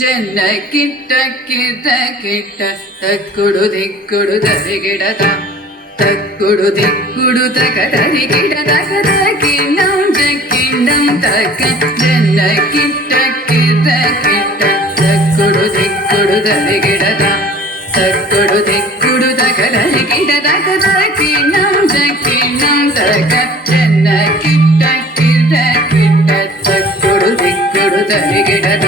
ಜನ ಕಿಟ್ಟ ಕಿಟ್ಟ ಕಿಟ್ಟ ತಕ್ಕುಡು ದಿಕ್ಕುಡು ತರಿಗಿಡದ ತಕ್ಕುಡು ದಿಕ್ಕುಡು ತಕದರಿ ಗಿಡದ ಕದ ಕಿಣ್ಣಂ ಜಕ್ಕಿಣ್ಣಂ ತಕ್ಕ ಜನ ಕಿಟ್ಟ ಕಿಟ್ಟ ಕಿಟ್ಟ ತಕ್ಕುಡು ದಿಕ್ಕುಡು ತರಿಗಿಡದ ತಕ್ಕುಡು ದಿಕ್ಕುಡು ತಕದರಿ ಗಿಡದ ಕದ ಕಿಣ್ಣಂ ಜಕ್ಕಿಣ್ಣಂ ತಕ್ಕ ಜನ ಕಿಟ್ಟ ಕಿಟ್ಟ ಕಿಟ್ಟ ತಕ್ಕುಡು ದಿಕ್ಕುಡು ತರಿಗಿಡದ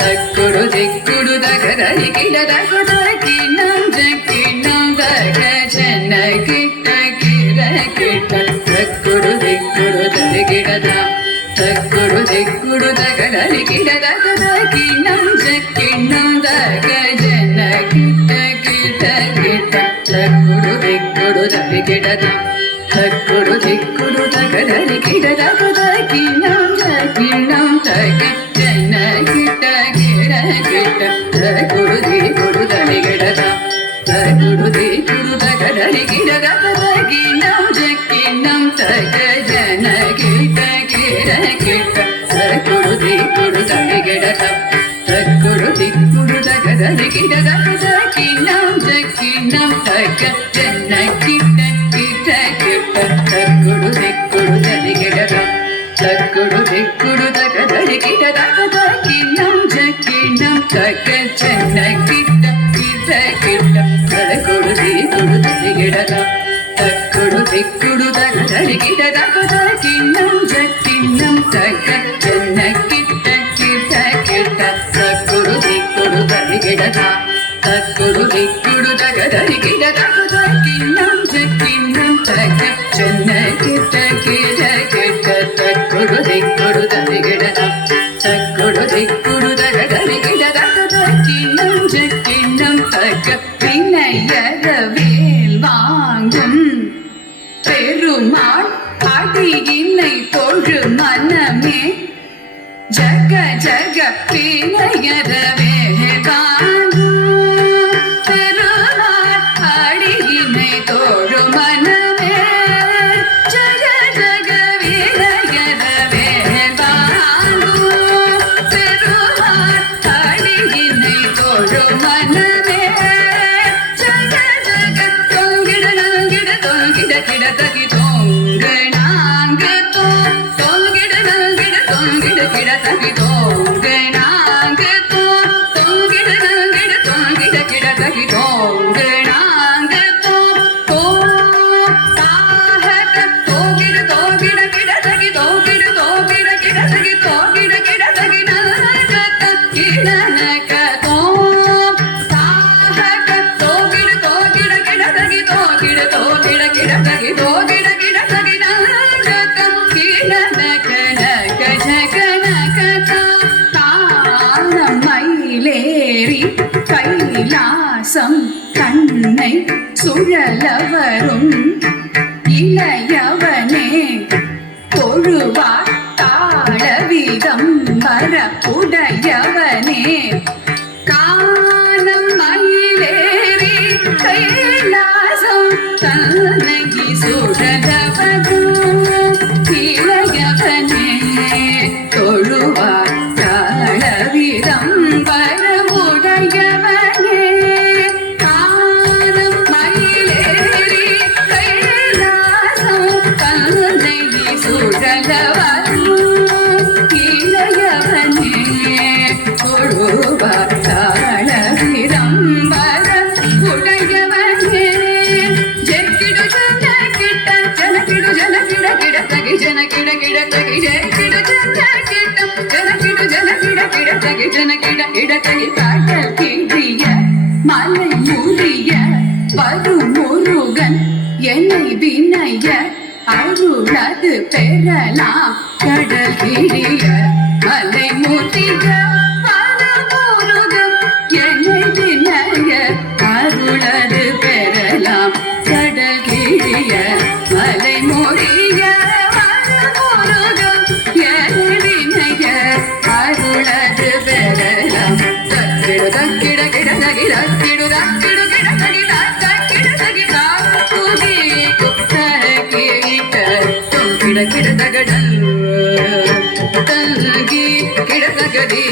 ತಕ್ಕುಡು ದಿಕ್ಕುಡು ತಕದರಿ ಗಿಡದ ಕದ ಕಿಣ್ಣಂ ಜಕ್ಕಿಣ್ಣಂ ತಕ್ಕ ಜನ ಕಿಟ್ಟ ಕಿರ ಕಿಟ್ಟ ತಕ್ಕುಡು ದಿಕ್ಕುಡು ತರಿಗಿಡದ ತಕ್ಕುಡು ದಿಕ್ಕುಡು ತಕದರಿ ಗಿಡದ ಕದ ಕಿಣ್ಣಂ ಜಕ್ಕಿಣ್ಣಂ ತಕ್ಕ ಜನ ಕಿಟ್ಟ ಕಿಟ ಕಿಟ್ಟ ತಕ್ಕುಡು ದಿಕ್ಕುಡು ತರಿಗಿಡದ ತಕ್ಕುಡು ದಿಕ್ಕುಡು ತಕದರಿ ಗಿಡದ ಕದ ಕಿಣ್ಣಂ ಜಕ್ಕಿಣ್ಣಂ ತಕ್ಕ ಜನ ಕಿಟ್ಟ ಕಿರ ಕಿಟ್ಟ ತಕ್ಕುಡು ದಿಕ್ಕುಡು ತರಿಗಿಡದ ತಕ್ಕುಡು ದಿಕ್ಕುಡು ತಕದರಿ ಗಿಡದ ಕದ ಕಿಣ್ಣಂ ಜಕ್ಕಿಣ್ಣಂ ತಕ್ಕ ಜನ ಕಿಟ್ಟ ಕಿರ ಕಿಟ್ಟ ತಕ್ಕುಡು ದಿಕ್ಕುಡು ತರಿಗಿಡದ ತಕ್ಕುಡು ದಿಕ್ಕುಡು ತಕದರಿ ಗಿಡದ ಕದ ಕಿಣ್ಣಂ ಜಕ್ಕಿಣ್ಣಂ ತಕ್ಕ ಜನ ಕಿಟ್ಟ ಕಿಟ ಕಿಟ್ಟ ತಕ್ಕುಡು ದಿಕ್ಕುಡು ತರಿಗಿಡದ ತಕ್ಕುಡು ದಿಕ್ಕುಡು ತಕದರಿ ಗಿಡದ ಕದ ಕಿಣ್ಣಂ ಜಕ್ಕಿಣ್ಣಂ ತಕ್ಕ ಜನ ಕಿಟ್ಟ ಕಿಟ ಕಿಟ್ಟ ತಕ್ಕುಡು ದಿಕ್ಕುಡು ತರಿಗಿಡದ ತಕ್ಕುಡು ದಿಕ್ಕುಡು ತಕದರಿ ಗಿಡದ ಕದ ಕಿಣ್ಣಂ ಜಕ್ಕಿಣ್ಣಂ ತಕ್ಕ ಜನ ಕಿಟ್ಟ ಕಿಟ ಕಿಟ್ಟ ತಕ್ಕುಡು ದಿಕ್ಕುಡು ತರಿಗಿಡದ ತಕ್ಕುಡು ದಿಕ್ಕುಡು ತಕದರಿ ಗಿಡದ ಕದ ಕಿಣ್ಣಂ ಜಕ್ಕಿಣ್ಣಂ ತಕ್ಕ ಜನ ಕಿಟ್ಟ ಕಿಟ ಕಿಟ್ಟ ತಕ್ಕುಡು ದಿಕ್ಕುಡು ತರಿಗಿಡದ ತಕ್ಕುಡು ದಿಕ್ಕುಡು ತಕದರಿ ಗಿಡದ ಕದ ಕಿಣ್ಣಂ ಜಕ್ಕಿಣ್ಣಂ ತಕ್ಕ வினையற வேல் வாங்கும் பெருமாள் அடியினை தொழு மனமே ஜக ஜக வினையற வேல் வாங்கும் பெருமாள் அடியினை தொழு மனமே ஜக ஜக வினையற வேல் வாங்கும் பெருமாள் அடியினை தொழு மனமே கிட தகி தோங்க நாங்க தோங்கிட நங்கிட தோங்கிட கிட தகி தோங்க நாங்க தோங்கிட நங்கிட தோங்கிட கிட தகி தோங்க நாங்க தாஹக தோங்கிட தோங்கிட கிட தகி தோங்கிட தோங்கிட கிட தகி தோங்கிட கிட தகி நலக கிட நக தாஹக தோங்கிட தோங்கிட கிட தகி தோங்கிட தோங்கிட கிட தகி தோங்கிட கிட தகி நலக கிட நக நக ஜக நக தானம் மயிலேறி கைலாசம் கண்ணை சுழலவரும் இளையவனே தொழுவார் தாழவிதம் வரப்புடையவனே கானம் மயிலேறி கைலாசம் தன்னை சுழலவரும் இளையவனே தொழுவார் தாழவிதம் வரவுடையவனே கானம் மயிலேறி கைலாசம் தன்னை சுழலவரும் இளையவனே தொழுவார் தாழவிதம் வரவுடையவனே ஜெக்கிடு ஜன கிட்ட ஜன கிடு ஜன கிட கிட தகி ஜன கிட கிட தகி ஜெக்கிடு ஜன கிட்ட ஜன கிடு ஜன கிட கிட தகி ஜன கிட கிட தகி காட்டல் கிழிய மலை மூடிய பருமுருகன் என்னை வினைய அருளது பெறலாம் கடல் கிழிய மலை மூடிய பருமுருகன் என்னை வினைய அருளது பெறலாம் கடல் கிழிய மலை மூடிய பருமுருகன் என்னை வினைய அருளது பெறலாம் தக்கிடு தக்கிட கிட தகி தக்கிடு தக்கிடு கிட தகி தக்கிட தகி தாக்குதி குத்த கிட்ட கிட கிட தகடல் தங்கி கிட தகதி